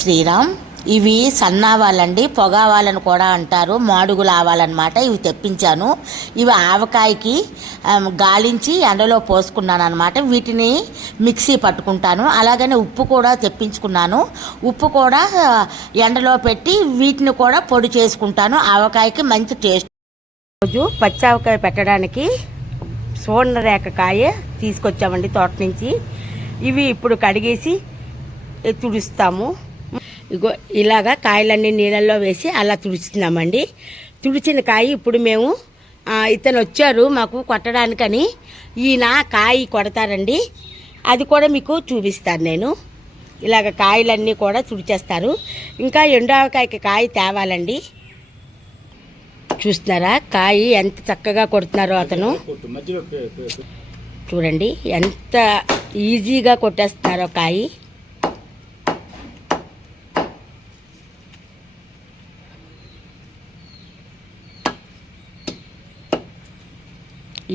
శ్రీరామ్. ఇవి సన్నావాలండి, పొగావాలని కూడా అంటారు, మాడుగులు ఆవాలన్నమాట. ఇవి తెప్పించాను. ఇవి ఆవకాయకి గాలించి ఎండలో పోసుకున్నాను అనమాట. వీటిని మిక్సీ పట్టుకుంటాను. అలాగనే ఉప్పు కూడా తెప్పించుకున్నాను. ఉప్పు కూడా ఎండలో పెట్టి వీటిని కూడా పొడి చేసుకుంటాను. ఆవకాయకి మంచి టేస్ట్. రోజు పచ్చి ఆవకాయ పెట్టడానికి సువర్ణరేఖకాయ తీసుకొచ్చామండి తోట నుంచి. ఇవి ఇప్పుడు కడిగేసి తుడుస్తాము. ఇగో ఇలాగా కాయలన్నీ నీళ్ళల్లో వేసి అలా తుడుస్తున్నామండి. తుడిచిన కాయ ఇప్పుడు మేము ఇతను వచ్చారు మాకు కొట్టడానికని, ఈయన కాయ కొడతారండి. అది కూడా మీకు చూపిస్తాను నేను. ఇలాగ కాయలన్నీ కూడా తుడిచేస్తారు. ఇంకా ఎండావకాయకి కాయ తేవాలండి. చూస్తున్నారా కాయ ఎంత చక్కగా కొడుతున్నారో అతను. చూడండి ఎంత ఈజీగా కొట్టేస్తున్నారో కాయ.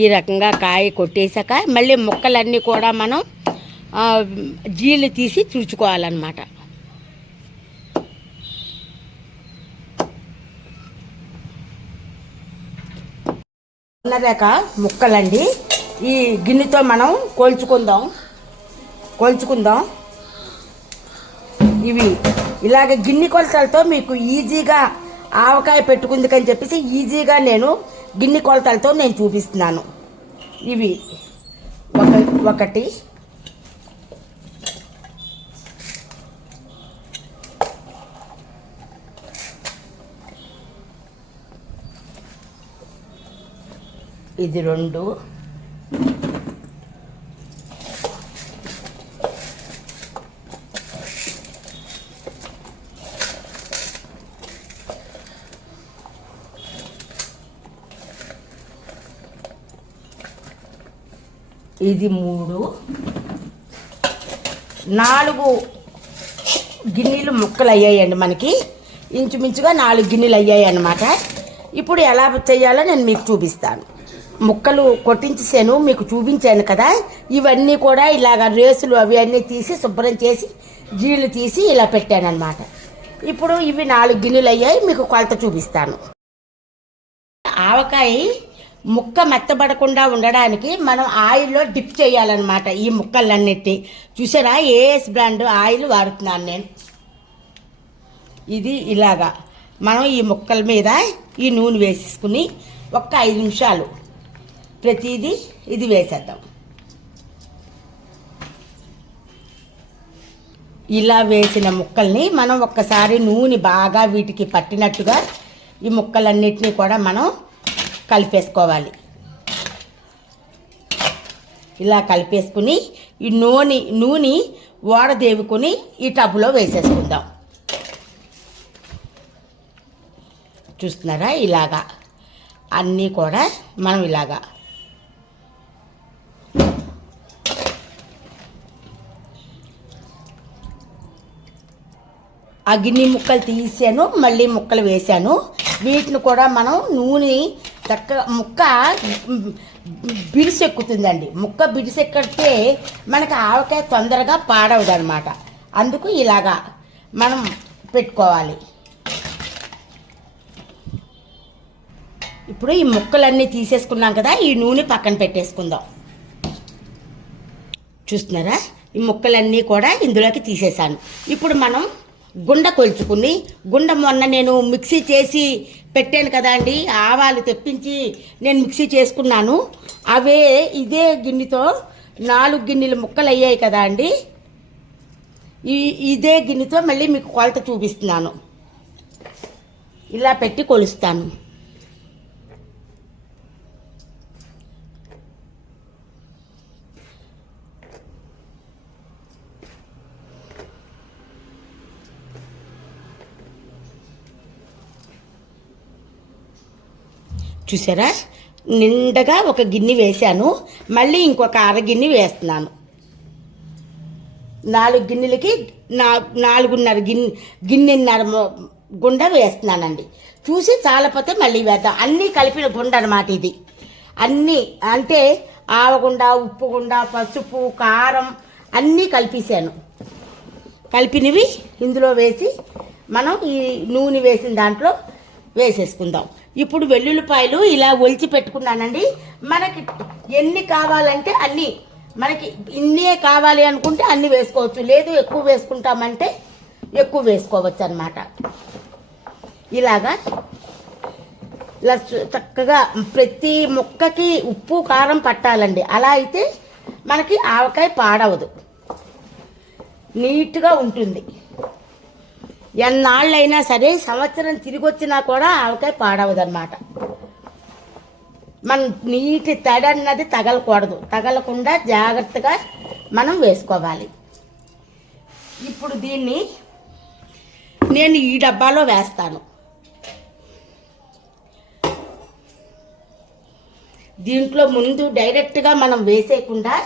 ఈ రకంగా కాయ కొట్టేశాక మళ్ళీ ముక్కలన్నీ కూడా మనం జీళ్ళు తీసి తుడుచుకోవాలన్నమాట. ఉన్నదాక ముక్కలండి ఈ గిన్నెతో మనం కోల్చుకుందాం. ఇవి ఇలాగ గిన్నె కొలతలతో మీకు ఈజీగా ఆవకాయ పెట్టుకుందుకని చెప్పేసి ఈజీగా నేను గిన్నె కొలతలతో నేను చూపిస్తున్నాను. ఇవి ఒకటి, ఇది 2, ఇది 3, 4 గిన్నెలు ముక్కలు అయ్యాయండి. మనకి ఇంచుమించుగా 4 గిన్నెలు అయ్యాయి అన్నమాట. ఇప్పుడు ఎలా చేయాలో నేను మీకు చూపిస్తాను. ముక్కలు కొట్టించేసాను, మీకు చూపించాను కదా. ఇవన్నీ కూడా ఇలాగ రేసులు అవి అన్నీ తీసి శుభ్రం చేసి జీళ్ళు తీసి ఇలా పెట్టాను అనమాట. ఇప్పుడు ఇవి 4 గిన్నెలు అయ్యాయి, మీకు కొలత చూపిస్తాను. ఆవకాయ ముక్క మెత్తబడకుండా ఉండడానికి మనం ఆయిల్లో డిప్ చేయాలన్నమాట. ఈ ముక్కలన్నిటి చూసారా, ఏఎస్ బ్రాండ్ ఆయిల్ వాడుతున్నాను నేను. ఇది ఇలాగా మనం ఈ ముక్కల మీద ఈ నూనె వేసేసుకుని ఒక్క 5 నిమిషాలు ప్రతిదీ ఇది వేసేద్దాం. ఇలా వేసిన ముక్కల్ని మనం ఒక్కసారి నూనె బాగా వీటికి పట్టినట్టుగా ఈ ముక్కలన్నిటినీ కూడా మనం కలిపేసుకోవాలి. ఇలా కలిపేసుకుని ఈ నూనె ఓడదేవుకుని ఈ టబ్బులో వేసేసుకుందాం. చూస్తున్నారా, ఇలాగా అన్నీ కూడా మనం ఇలాగా ఆ గిన్నె ముక్కలు తీసాను, మళ్ళీ ముక్కలు వేసాను. వీటిని కూడా మనం నూనె చక్కగా ముక్క బిడిసెక్కుతుందండి. ముక్క బిడిసెక్కితే మనకి ఆవకాయ తొందరగా పాడవదు అనమాట. అందుకు ఇలాగా మనం పెట్టుకోవాలి. ఇప్పుడు ఈ ముక్కలన్నీ తీసేసుకున్నాం కదా, ఈ నూనె పక్కన పెట్టేసుకుందాం. చూస్తున్నారా, ఈ ముక్కలన్నీ కూడా ఇందులోకి తీసేసాను. ఇప్పుడు మనం గుండ కొలుచుకుని, గుండ మొన్న నేను మిక్సీ చేసి పెట్టాను కదా అండి, ఆవాలు తెప్పించి నేను మిక్సీ చేసుకున్నాను. అవే ఇదే గిన్నెతో 4 గిన్నెల ముక్కలు అయ్యాయి కదా అండి. ఇదే గిన్నెతో మళ్ళీ మీకు కొలత చూపిస్తున్నాను. ఇలా పెట్టి కొలుస్తాను. చూసారా, నిండగా ఒక గిన్నె వేసాను, మళ్ళీ ఇంకొక 1/2 గిన్నె వేస్తున్నాను. 4 గిన్నెలకి 4.5 గిన్నెన్నర గుండ వేస్తున్నానండి. చూసి చాలపోతే మళ్ళీ వేద్దాం. అన్నీ కలిపిన గుండ అనమాట ఇది. అన్నీ అంటే ఆవగుండ, ఉప్పు గుండ, పసుపు, కారం అన్నీ కలిపేసాను. కలిపినవి ఇందులో వేసి మనం ఈ నూనె వేసిన దాంట్లో వేసేసుకుందాం. ఇప్పుడు వెల్లుల్లిపాయలు ఇలా ఒలిచి పెట్టుకున్నానండి. మనకి ఎన్ని కావాలంటే అన్నీ, మనకి ఇన్నే కావాలి అనుకుంటే అన్నీ వేసుకోవచ్చు, లేదు ఎక్కువ వేసుకుంటామంటే ఎక్కువ వేసుకోవచ్చు అన్నమాట. ఇలాగా ఇలా చక్కగా ప్రతి ముక్కకి ఉప్పు కారం పట్టాలండి. అలా అయితే మనకి ఆవకాయ పాడవదు, నీట్గా ఉంటుంది. ఎన్నాళ్ళైనా సరే, సంవత్సరం తిరిగి వచ్చినా కూడా ఆవకాయ పాడవదు అన్నమాట. మనం నీటి తడి అన్నది తగలకూడదు, తగలకుండా జాగ్రత్తగా మనం వేసుకోవాలి. ఇప్పుడు దీన్ని నేను ఈ డబ్బాలో వేస్తాను. దీంట్లో ముందు డైరెక్ట్గా మనం వేసేయకుండా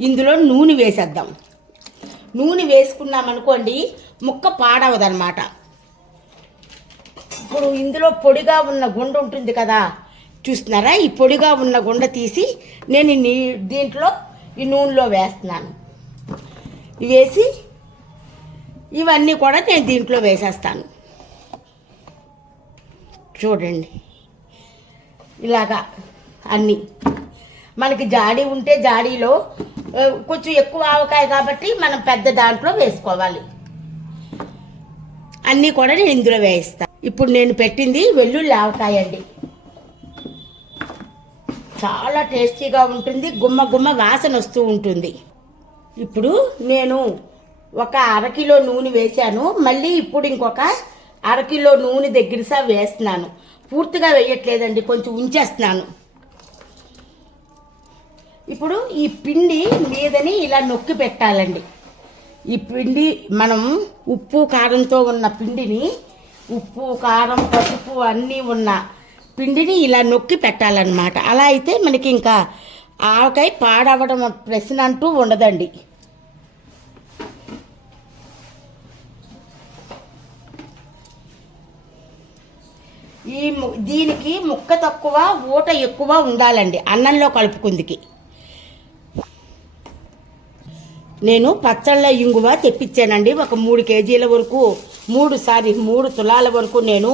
ఇందులో నూనె వేసేద్దాం. నూనె వేసుకున్నామనుకోండి ముక్క పాడవదనమాట. ఇప్పుడు ఇందులో పొడిగా ఉన్న గుండ ఉంటుంది కదా, చూస్తున్నారా? ఈ పొడిగా ఉన్న గుండ తీసి నేను దీంట్లో ఈ నూనెలో వేస్తున్నాను. వేసి ఇవన్నీ కూడా నేను దీంట్లో వేసేస్తాను. చూడండి, ఇలాగా అన్నీ. మనకి జాడీ ఉంటే జాడీలో కొంచెం ఎక్కువ ఆవకాయ కాబట్టి మనం పెద్ద దాంట్లో వేసుకోవాలి. అన్నీ కూడా నేను ఇందులో వేయిస్తాను. ఇప్పుడు నేను పెట్టింది వెల్లుల్లి ఆవకాయ అండి. చాలా టేస్టీగా ఉంటుంది, గుమ్మ గుమ్మ వాసన వస్తూ ఉంటుంది. ఇప్పుడు నేను ఒక అరకిలో నూనె వేసాను. మళ్ళీ ఇప్పుడు ఇంకొక అరకిలో నూనె దగ్గరసా వేస్తున్నాను. పూర్తిగా వేయట్లేదండి, కొంచెం ఉంచేస్తున్నాను. ఇప్పుడు ఈ పిండి మీదని ఇలా నొక్కి పెట్టాలండి. ఈ పిండి మనం ఉప్పు కారంతో ఉన్న పిండిని, ఉప్పు కారం పసుపు అన్నీ ఉన్న పిండిని ఇలా నొక్కి పెట్టాలన్నమాట. అలా అయితే మనకి ఇంకా ఆవకాయ పాడవడం ప్రశ్న అంటూ ఉండదండి. దీనికి ముక్క తక్కువ ఊట ఎక్కువ ఉండాలండి అన్నంలో కలుపుకుందికి. నేను పచ్చళ్ళ ఇంగువ తెప్పించానండి. ఒక 3 కేజీల వరకు, 3 తులాల వరకు నేను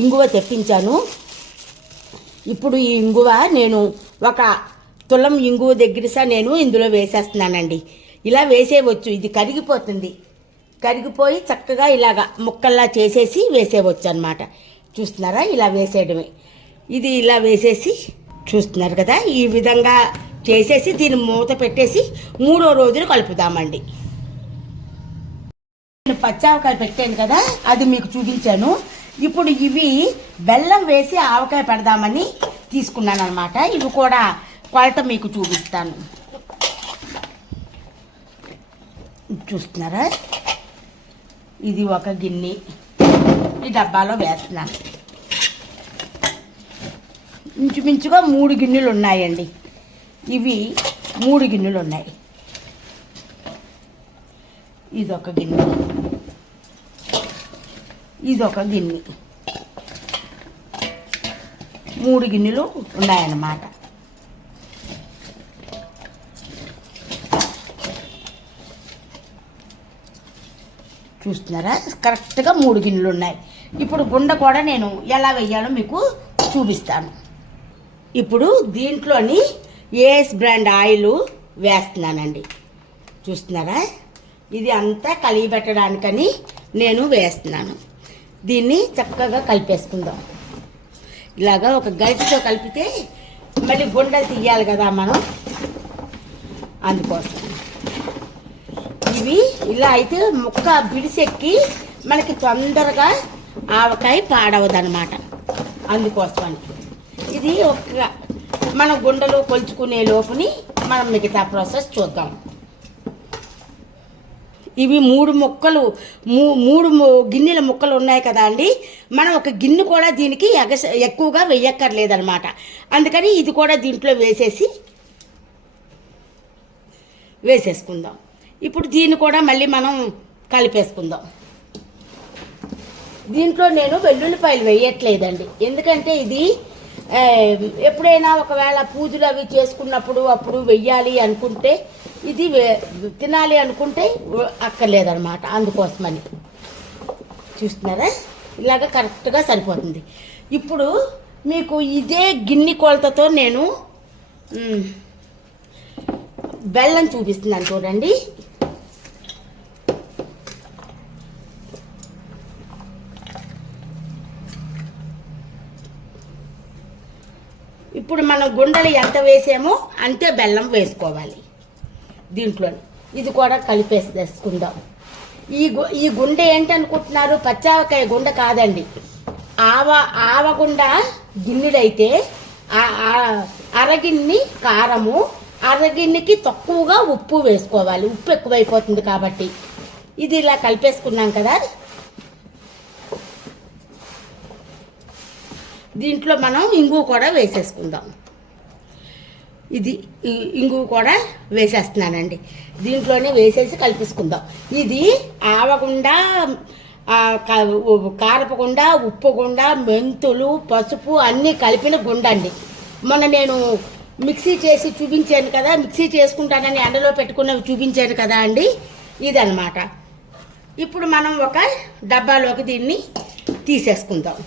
ఇంగువ తెప్పించాను. ఇప్పుడు ఈ ఇంగువ నేను ఒక తులం ఇంగువ దగ్గరసా నేను ఇందులో వేసేస్తున్నానండి. ఇలా వేసేవచ్చు, ఇది కరిగిపోతుంది. కరిగిపోయి చక్కగా ఇలాగా ముక్కల్లా చేసేసి వేసేవచ్చు అన్నమాట. చూస్తున్నారా? ఇలా వేసేయడమే. ఇది ఇలా వేసేసి చూస్తున్నారు కదా, ఈ విధంగా చేసేసి దీన్ని మూత పెట్టేసి 3వ రోజున కలుపుదామండి. నేను పచ్చావకాయ పెట్టాను కదా, అది మీకు చూపించాను. ఇప్పుడు ఇవి బెల్లం వేసి ఆవకాయ పెడదామని తీసుకున్నాను అనమాట. ఇవి కూడా కొలత మీకు చూపిస్తాను. చూస్తున్నారా? ఇది ఒక గిన్నె ఈ డబ్బాలో వేస్తున్నాను. ఇంచుమించుగా 3 గిన్నెలు ఉన్నాయండి. ఇవి 3 గిన్నెలు ఉన్నాయి. ఇదొక గిన్నె, ఇదొక గిన్నె, 3 గిన్నెలు ఉన్నాయన్నమాట. చూస్తున్నారా? కరెక్ట్గా 3 గిన్నెలు ఉన్నాయి. ఇప్పుడు గుండ కూడా నేను ఎలా వేయాలో మీకు చూపిస్తాను. ఇప్పుడు దీంట్లోని ఏఎస్ బ్రాండ్ ఆయిల్ వేస్తున్నానండి. చూస్తున్నారా? ఇది అంతా కలిగి పెట్టడానికని నేను వేస్తున్నాను. దీన్ని చక్కగా కలిపేసుకుందాం. ఇలాగా ఒక గరిటెతో కలిపితే మళ్ళీ గుండెలు తీయాలి కదా మనం, అందుకోసం. ఇవి ఇలా అయితే ముక్క బిడిసెక్కి మనకి తొందరగా ఆవకాయ పాడవదనమాట. అందుకోసమని ఇది ఒక మన గుండెలు కొలుచుకునే లోపుని మనం మిగతా ప్రాసెస్ చూద్దాం. ఇవి 3 గిన్నెల ముక్కలు ఉన్నాయి కదా అండి. మనం ఒక గిన్నె కూడా దీనికి ఎక్కువగా వేయక్కర్లేదనమాట. అందుకని ఇది కూడా దీంట్లో వేసేసుకుందాం. ఇప్పుడు దీన్ని కూడా మళ్ళీ మనం కలిపేసుకుందాం. దీంట్లో నేను వెల్లుల్లిపాయలు వేయట్లేదండి, ఎందుకంటే ఇది ఎప్పుడైనా ఒకవేళ పూజలు అవి చేసుకున్నప్పుడు అప్పుడు వెయ్యాలి అనుకుంటే ఇది తినాలి అనుకుంటే అక్కర్లేదన్నమాట. అందుకోసమని చూస్తున్నారా, ఇలాగ కరెక్ట్గా సరిపోతుంది. ఇప్పుడు మీకు ఇదే గిన్నె కొలతతో నేను బెల్లం చూపిస్తున్నాను చూడండి. ఇప్పుడు మనం గుండెలు ఎంత వేసామో అంతే బెల్లం వేసుకోవాలి దీంట్లో. ఇది కూడా కలిపేసుకుందాం. ఈ గుండె ఏంటనుకుంటున్నారు? పచ్చావకాయ గుండె కాదండి. ఆవగుండ గిన్నెలైతే అరగిన్ని కారము, అరగిన్నికి తక్కువగా ఉప్పు వేసుకోవాలి. ఉప్పు ఎక్కువైపోతుంది కాబట్టి. ఇది ఇలా కలిపేసుకున్నాం కదా. దీంట్లో మనం ఇంగు కూడా వేసేసుకుందాం. ఇది ఇంగు కూడా వేసేస్తున్నానండి. దీంట్లోనే వేసేసి కలిపేసుకుందాం. ఇది ఆవగుండా, కారపగుండా, ఉప్పుగుండా, మెంతులు, పసుపు అన్నీ కలిపిన గుండ అండి. మొన్న నేను మిక్సీ చేసి చూపించాను కదా, మిక్సీ చేసుకుంటానని ఎండలో పెట్టుకున్నవి చూపించాను కదా అండి, ఇదన్నమాట. ఇప్పుడు మనం ఒక డబ్బాలోకి దీన్ని తీసేసుకుందాం.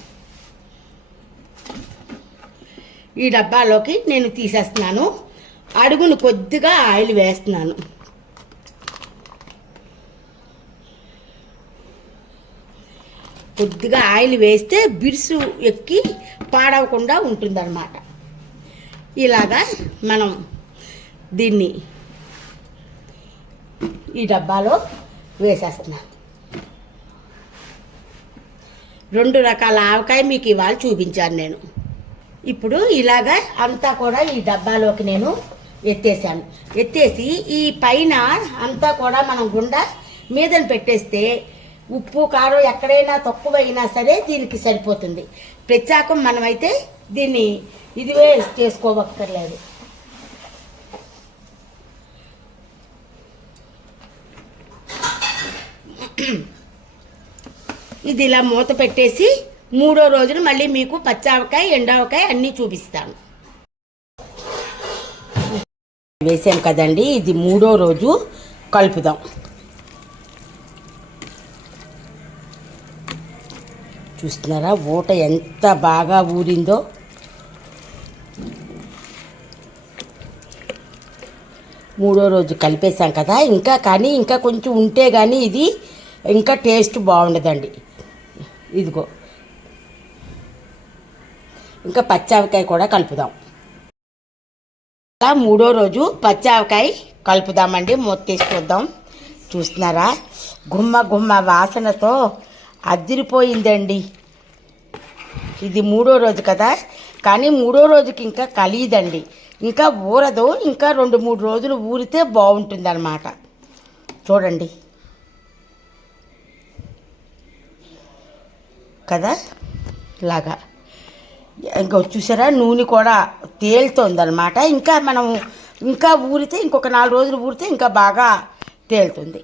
ఈ డబ్బాలోకి నేను తీసేస్తున్నాను. అడుగును కొద్దిగా ఆయిల్ వేస్తున్నాను. కొద్దిగా ఆయిల్ వేస్తే బిరుసు ఎక్కి పాడవకుండా ఉంటుందన్నమాట. ఇలాగా మనం దీన్ని ఈ డబ్బాలో వేసేస్తున్నాను. 2 రకాల ఆవకాయ మీకు ఇవాళ చూపించాను నేను. ఇప్పుడు ఇలాగా అంతా కూడా ఈ డబ్బాలోకి నేను ఎత్తేసాను. ఎత్తేసి ఈ పైన అంతా కూడా మనం గుండా మీదన పెట్టేస్తే ఉప్పు కారం ఎక్కడైనా తక్కువైనా సరే దీనికి సరిపోతుంది. ప్రత్యేకం మనమైతే దీన్ని ఇదివే చేసుకోవక్కర్లేదు. ఇది ఇలా మూత పెట్టేసి 3వ రోజున మళ్ళీ మీకు పచ్చావకాయ, ఎండావకాయ అన్నీ చూపిస్తాను. వేసాం కదండి, ఇది 3వ రోజు కలుపుదాం. చూస్తున్నారా ఊట ఎంత బాగా ఊరిందో. మూడో రోజు కలిపేసాం కదా. ఇంకా కొంచెం ఉంటే కానీ ఇది ఇంకా టేస్ట్ బాగుండదండి. ఇదిగో ఇంకా పచ్చావకాయ కూడా కలుపుదాం. అలా 3వ రోజు పచ్చావకాయ కలుపుదామండి. మూత తీసుకొద్దాం. చూస్తున్నారా గుమ్మ గుమ్మ వాసనతో అదిరిపోయిందండి. ఇది 3వ రోజు కదా, కానీ 3వ రోజుకి ఇంకా కలియదండి, ఇంకా ఊరదు. ఇంకా 2-3 రోజులు ఊరితే బాగుంటుంది అన్నమాట. చూడండి కదా ఇలాగా. ఇంకా చూసారా నూనె కూడా తేలుతుందన్నమాట. ఇంకా మనం ఇంకా ఊరితే ఇంకొక 4 రోజులు ఊరితే ఇంకా బాగా తేలుతుంది.